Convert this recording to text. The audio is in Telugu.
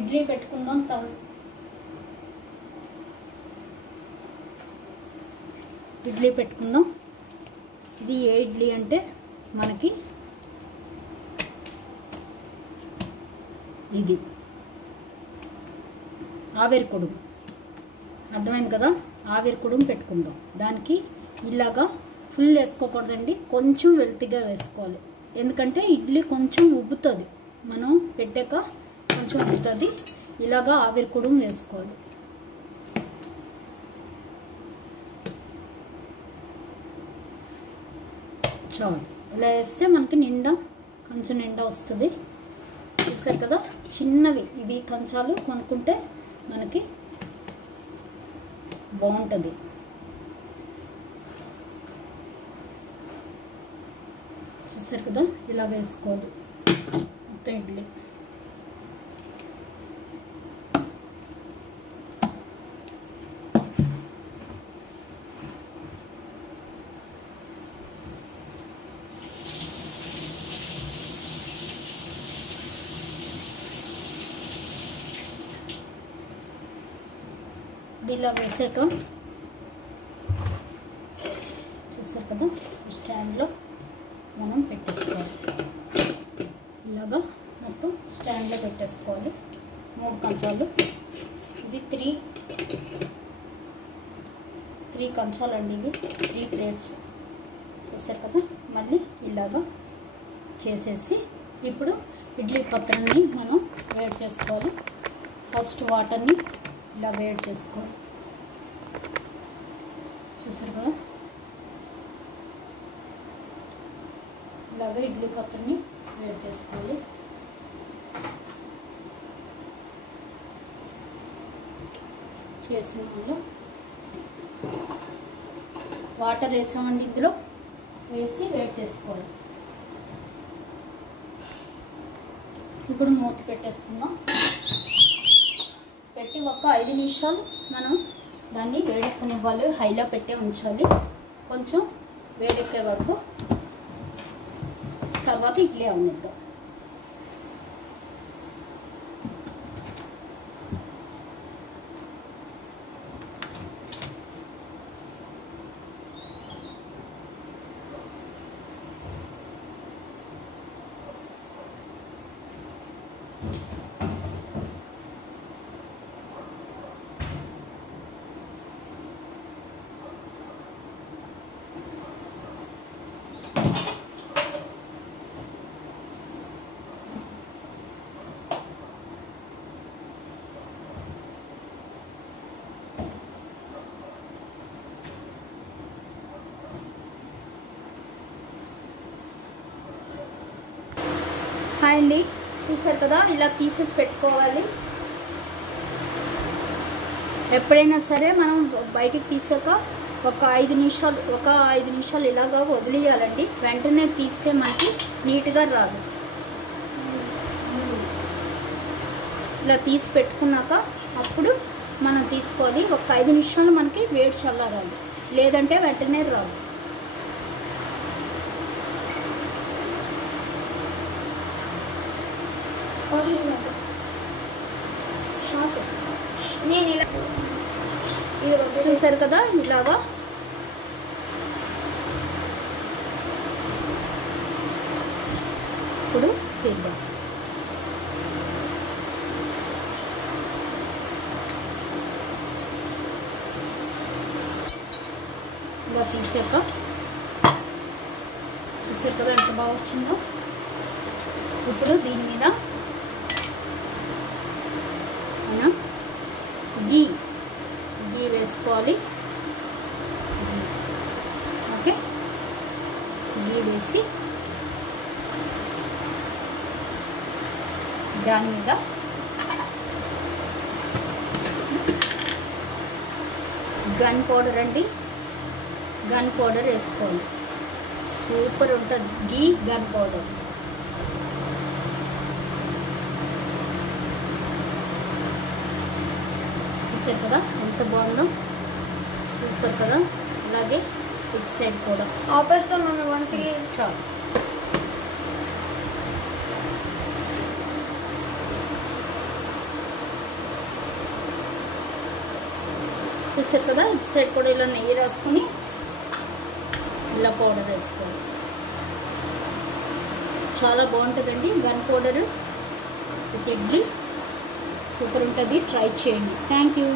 ఇడ్లీ పెట్టుకుందాం. ఇడ్లీ పెట్టుకుందాం. ఇది ఏ ఇడ్లీ అంటే మనకి ఇది ఆవిరి కుడుము, అర్థమైంది కదా. ఆవిరి కుడుము పెట్టుకుందాం. దానికి ఇలాగా ఫుల్ వేసుకోకూడదండి, కొంచెం వెల్తిగా వేసుకోవాలి. ఎందుకంటే ఇడ్లీ కొంచెం ఉబ్బుతుంది, మనం పెట్టాక కొంచెం ఉబ్బుతుంది. ఇలాగా ఆవిరి కుడుము వేసుకోవాలి. చాలు. ఇలా వేస్తే మనకి నిండా కొంచెం నిండా వస్తుంది. చూసారు కదా, చిన్నవి ఇవి కంచాలు కొనుక్కుంటే మనకి బాగుంటుంది. చూసారు కదా, ఇలా వేసుకోవాలి మొత్తం ఇడ్లీ. ఇలా వేసాక చూసారు కదా, స్టాండ్లో మనం పెట్టేసుకోవాలి. ఇలాగా మొత్తం స్టాండ్లో పెట్టేసుకోవాలి. 3 కంచాలు, ఇది 3 కంచాలు అండి, ఇవి 3 ప్లేట్స్. చూసారు కదా, మళ్ళీ ఇలాగా చేసేసి ఇప్పుడు ఇడ్లీ పత్రాన్ని మనం వేడి చేసుకోవాలి. ఫస్ట్ వాటర్ని ఇలా వేడి చేసుకోవాలి. చూసారు కదా, ఇలాగా ఇడ్లీ పత్రాన్ని వేడి చేసుకోవాలి. చేసిన వాళ్ళు వాటర్ వేసామండి, ఇందులో వేసి వేడి చేసుకోవాలి. ఇప్పుడు మూత పెట్టేసుకుందాం. పెట్టి ఒక 5 నిమిషాలు మనం దాన్ని వేడెక్కనివ్వాలి. హైలో పెట్టే ఉంచాలి, కొంచెం వేడెక్కే వరకు. తర్వాత ఇడ్లీ అవనిద్దాం. హాయ్ అండి, చూసారు కదా, ఇలా తీసేసి పెట్టుకోవాలి. ఎప్పుడైనా సరే మనం బయటికి తీసాక ఒక 5 నిమిషాలు ఇలాగా వదిలేయాలండి. వెంటనే తీస్తే మనకి నీట్గా రాదు. ఇలా తీసి పెట్టుకున్నాక అప్పుడు మనం తీసుకోవాలి. ఒక 5 నిమిషాలు మనకి వేడి చల్లారాలి, లేదంటే వెంటనే రాదు. చూసారు కదా, ఇలాగా ఇప్పుడు తీద్దాం. ఇలా తీసాక చూసారు కదా ఎంత బాగా వచ్చిందో. ఇప్పుడు దీని మీద మనం గీ వేసుకోవాలి. ఓకే, గీ వేసి దాని మీద గన్ పౌడర్ అండి, గన్ పౌడర్ వేసుకోవాలి. సూపర్ ఉంటుంది గీ గన్ పౌడర్. చూసారు కదా ఎంత బాగుందో, సూపర్ కదా. అలాగే ఇటు సైడ్ కూడా ఆపేస్తాను వంటికి. చాలు. చూసారు కదా, ఇటు సైడ్ కూడా ఇలా నెయ్యి రాసుకొని ఇలా పౌడర్ వేసుకోవాలి. చాలా బాగుంటుందండి gun powder with idli, super ఉంటుంది. ట్రై చేయండి. Thank you.